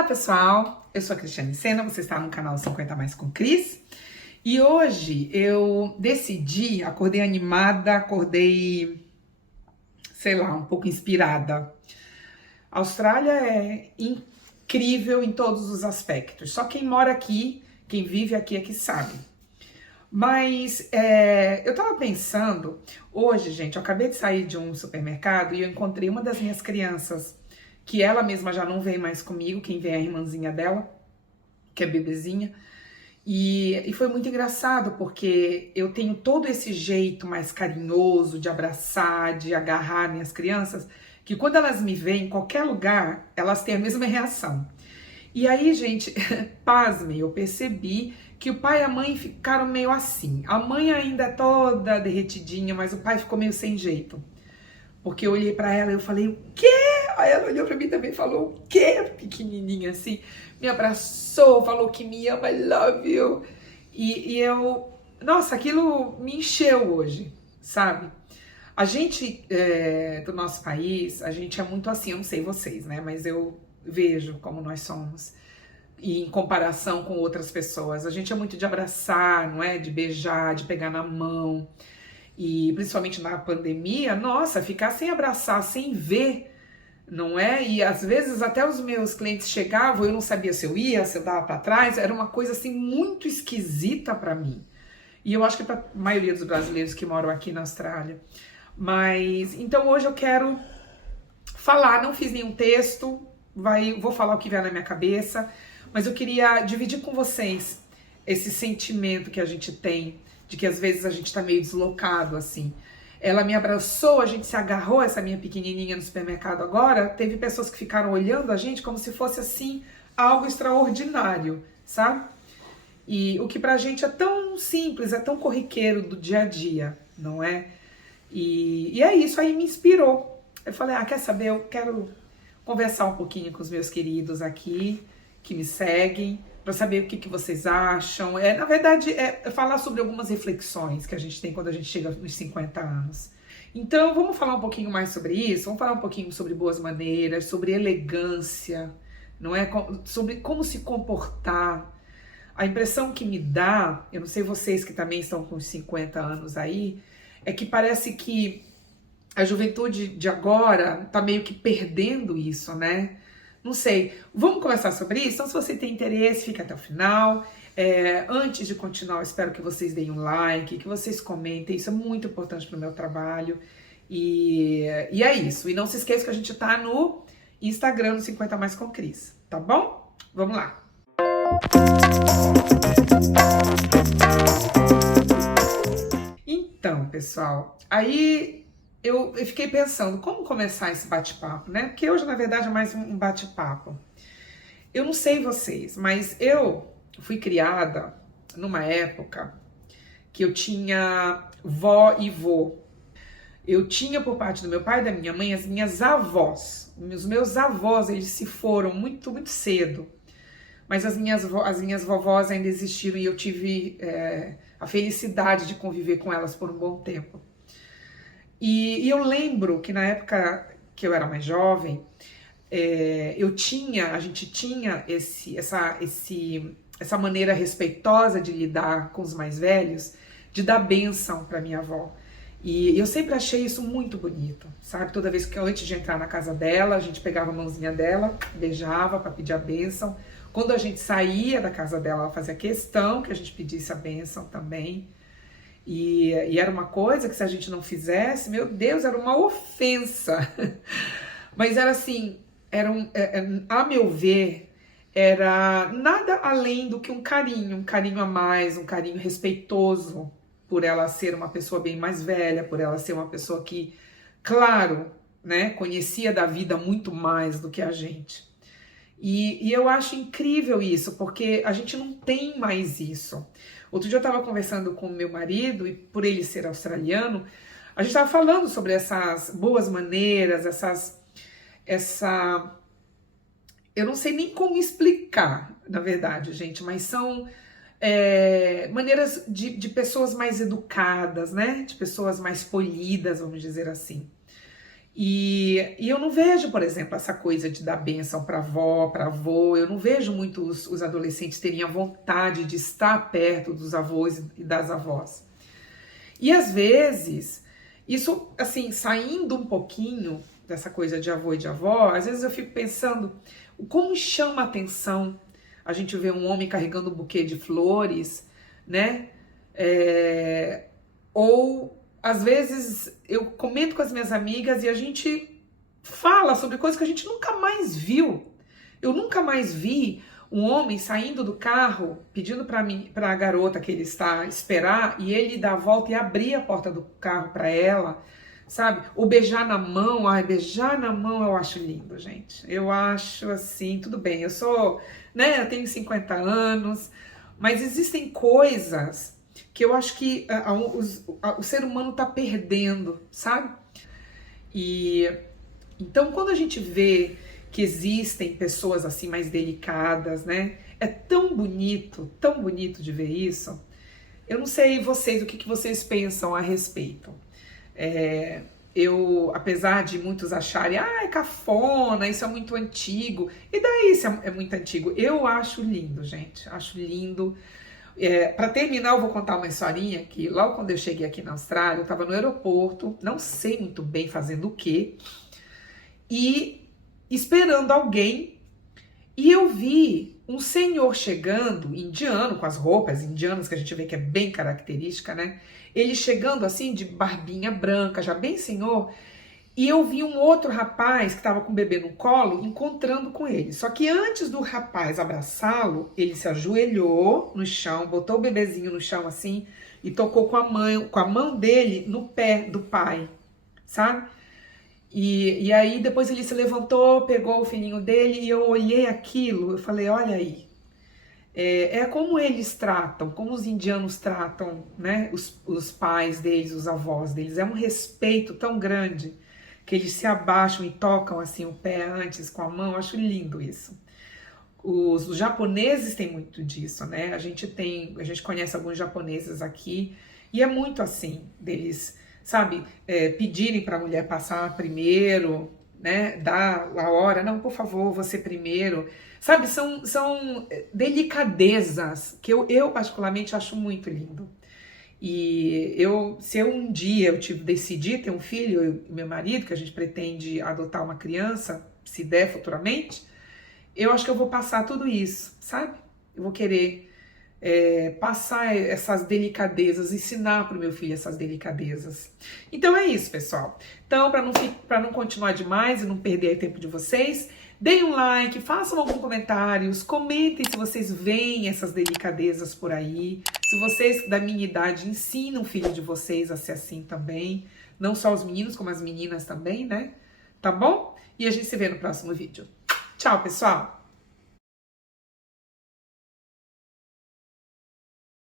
Olá pessoal, eu sou a Cristiane Sena, você está no canal 50 Mais com Cris. E hoje eu decidi, acordei animada, acordei, sei lá, um pouco inspirada. A Austrália é incrível em todos os aspectos, só quem mora aqui, quem vive aqui é que sabe. Mas eu tava pensando, hoje, gente, eu acabei de sair de um supermercado e eu encontrei uma das minhas crianças, que ela mesma já não vem mais comigo, quem vem é a irmãzinha dela, que é bebezinha. E foi muito engraçado, porque eu tenho todo esse jeito mais carinhoso de abraçar, de agarrar minhas crianças, que quando elas me veem em qualquer lugar, elas têm a mesma reação. E aí, gente, pasmem, eu percebi que o pai e a mãe ficaram meio assim. A mãe ainda é toda derretidinha, mas o pai ficou meio sem jeito. Porque eu olhei pra ela e eu falei, o quê? Aí ela olhou pra mim também e falou, o quê? Pequenininha assim, me abraçou, falou que me ama, I love you. E eu, nossa, aquilo me encheu hoje, sabe? A gente, do nosso país, a gente é muito assim, eu não sei vocês, né? Mas eu vejo como nós somos. E em comparação com outras pessoas. A gente é muito de abraçar, não é? De beijar, de pegar na mão. E principalmente na pandemia, nossa, ficar sem abraçar, sem ver, não é? E às vezes até os meus clientes chegavam, eu não sabia se eu ia, se eu dava para trás, era uma coisa assim muito esquisita para mim. E eu acho que para a maioria dos brasileiros que moram aqui na Austrália. Mas então hoje eu quero falar, não fiz nenhum texto, vou falar o que vier na minha cabeça, mas eu queria dividir com vocês esse sentimento que a gente tem de que às vezes a gente tá meio deslocado, assim. Ela me abraçou, a gente se agarrou, essa minha pequenininha no supermercado agora, teve pessoas que ficaram olhando a gente como se fosse, assim, algo extraordinário, sabe? E o que pra gente é tão simples, é tão corriqueiro do dia a dia, não é? E é isso, aí me inspirou. Eu falei, quer saber, eu quero conversar um pouquinho com os meus queridos aqui, que me seguem, para saber o que vocês acham. Na verdade, é falar sobre algumas reflexões que a gente tem quando a gente chega nos 50 anos. Então, vamos falar um pouquinho mais sobre isso? Vamos falar um pouquinho sobre boas maneiras, sobre elegância, não é? Sobre como se comportar. A impressão que me dá, eu não sei vocês que também estão com os 50 anos aí, é que parece que a juventude de agora tá meio que perdendo isso, né? Não sei, vamos conversar sobre isso? Então, se você tem interesse, fica até o final. Antes de continuar, eu espero que vocês deem um like, que vocês comentem, isso é muito importante para o meu trabalho. E é isso. E não se esqueça que a gente tá no Instagram, no 50 Mais com Cris, tá bom? Vamos lá! Então, pessoal, aí eu fiquei pensando, como começar esse bate-papo, né? Porque hoje, na verdade, é mais um bate-papo. Eu não sei vocês, mas eu fui criada numa época que eu tinha vó e vô. Eu tinha, por parte do meu pai e da minha mãe, as minhas avós. Os meus avós, eles se foram muito, muito cedo. Mas as minhas vovós ainda existiram e eu tive a felicidade de conviver com elas por um bom tempo. E eu lembro que na época que eu era mais jovem, a gente tinha essa maneira respeitosa de lidar com os mais velhos, de dar bênção para minha avó. E eu sempre achei isso muito bonito, sabe? Toda vez que antes de entrar na casa dela, a gente pegava a mãozinha dela, beijava para pedir a bênção. Quando a gente saía da casa dela, ela fazia questão que a gente pedisse a bênção também. E era uma coisa que se a gente não fizesse, meu Deus, era uma ofensa. Mas era assim, a meu ver, era nada além do que um carinho a mais, um carinho respeitoso por ela ser uma pessoa bem mais velha, por ela ser uma pessoa que, claro, né, conhecia da vida muito mais do que a gente. E eu acho incrível isso, porque a gente não tem mais isso. Outro dia eu estava conversando com o meu marido, e por ele ser australiano, a gente estava falando sobre essas boas maneiras, eu não sei nem como explicar, na verdade, gente, mas são maneiras de pessoas mais educadas, né? De pessoas mais polidas, vamos dizer assim. E eu não vejo, por exemplo, essa coisa de dar bênção para avó, para avô. Eu não vejo muito os adolescentes terem a vontade de estar perto dos avós e das avós. E às vezes, isso, assim, saindo um pouquinho dessa coisa de avô e de avó, às vezes eu fico pensando como chama a atenção a gente vê um homem carregando um buquê de flores, né? Ou às vezes eu comento com as minhas amigas e a gente fala sobre coisas que a gente nunca mais viu. Eu nunca mais vi um homem saindo do carro, pedindo para a garota que ele está a esperar, e ele dar a volta e abrir a porta do carro para ela, sabe? Ou beijar na mão. Ai, beijar na mão eu acho lindo, gente. Eu acho assim, tudo bem, eu sou, né, eu tenho 50 anos, mas existem coisas que eu acho que o ser humano tá perdendo, sabe? E então quando a gente vê que existem pessoas assim mais delicadas, né? É tão bonito de ver isso. Eu não sei vocês, o que vocês pensam a respeito. Eu, apesar de muitos acharem, é cafona, isso é muito antigo. E daí isso é muito antigo? Eu acho lindo, gente. Acho lindo. Para terminar, eu vou contar uma historinha que logo quando eu cheguei aqui na Austrália, eu estava no aeroporto, não sei muito bem fazendo o quê, e esperando alguém, e eu vi um senhor chegando, indiano, com as roupas indianas que a gente vê que é bem característica, né? Ele chegando assim de barbinha branca, já bem senhor, e eu vi um outro rapaz que estava com o bebê no colo, encontrando com ele. Só que antes do rapaz abraçá-lo, ele se ajoelhou no chão, botou o bebezinho no chão assim e tocou com a mão dele no pé do pai, sabe? E aí depois ele se levantou, pegou o filhinho dele e eu olhei aquilo, eu falei, olha aí, é como eles tratam, como os indianos tratam, né, os pais deles, os avós deles, é um respeito tão grande que eles se abaixam e tocam assim o pé antes com a mão. Eu acho lindo isso. Os japoneses têm muito disso, né? A gente conhece alguns japoneses aqui e é muito assim, deles, sabe, pedirem para a mulher passar primeiro, né? Dar a hora, não, por favor, você primeiro. Sabe, são delicadezas que eu particularmente acho muito lindo. E se eu um dia decidir ter um filho, eu e meu marido, que a gente pretende adotar uma criança, se der futuramente, eu acho que eu vou passar tudo isso, sabe? Eu vou querer passar essas delicadezas, ensinar para o meu filho essas delicadezas. Então é isso, pessoal. Então, para não continuar demais e não perder o tempo de vocês, deem um like, façam alguns comentários, comentem se vocês veem essas delicadezas por aí, se vocês da minha idade ensinam o filho de vocês a ser assim também, não só os meninos, como as meninas também, né? Tá bom? E a gente se vê no próximo vídeo. Tchau, pessoal!